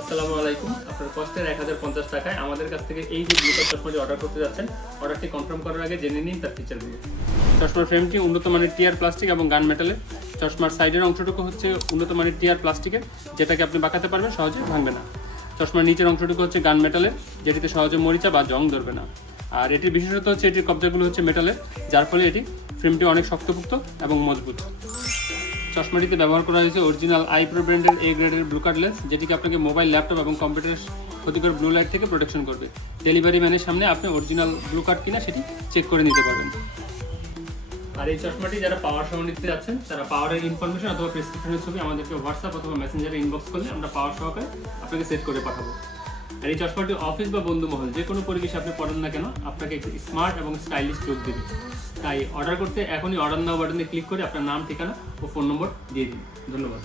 আসসালামু আলাইকুম। আপনার কষ্টের 1050 টাকায় আমাদের কাছ থেকে এই যে ব্লুকার চশমাটি অর্ডার করতে যাচ্ছেন, অর্ডারটি কনফার্ম করার আগে জেনে নিন তার ফিচারগুলো। চশমার ফ্রেমটি উন্নত মানের টিআর প্লাস্টিক এবং গান মেটালের। চশমার সাইডের অংশটুকু হচ্ছে উন্নত মানের টিআর প্লাস্টিকের, যেটাকে আপনি বাঁকাতে পারবেন, সহজে ভাঙবে না। চশমার নিচের অংশটুকু হচ্ছে গান মেটালের, যেটিতে সহজে মরিচা বা জং ধরবে না। আর এটির বিশেষত্ব হচ্ছে এটির কবজাগুলো হচ্ছে মেটালের, যার ফলে এটি ফ্রেমটি অনেক শক্তপোক্ত এবং মজবুত। চশমাটিতে ব্যবহার করা হয়েছে অরিজিনাল আইপ্রো ব্র্যান্ডের এ গ্রেডের ব্লুকার লেন্স, যেটিকে আপনাকে মোবাইল, ল্যাপটপ এবং কম্পিউটারের ক্ষতিকর ব্লু লাইট থেকে প্রোটেকশন করবে। ডেলিভারি ম্যানের সামনে আপনি অরিজিনাল ব্লু কার্ড কিনা সেটি চেক করে নিতে পারবেন। আর এই চশমাটি যারা পাওয়ার সহ নিতে যাচ্ছেন, তারা পাওয়ারের ইনফরমেশন অথবা প্রেসক্রিপশনের ছবি আমাদেরকে হোয়াটসঅ্যাপ অথবা মেসেঞ্জারে ইনবক্স করলে আমরা পাওয়ার সহকারে আপনাকে সেট করে পাঠাবো। আর এই চশমাটি অফিস বা বন্ধু মহল যে কোনো পরিবেশে আপনি পড়েন না কেন, আপনাকে একটি স্মার্ট এবং স্টাইলিশ লুক দেবে। তাই অর্ডার করতে এখনই অর্ডার নাও বাটনে ক্লিক করে আপনার নাম, ঠিকানা ও ফোন নম্বর দিয়ে দিন। ধন্যবাদ।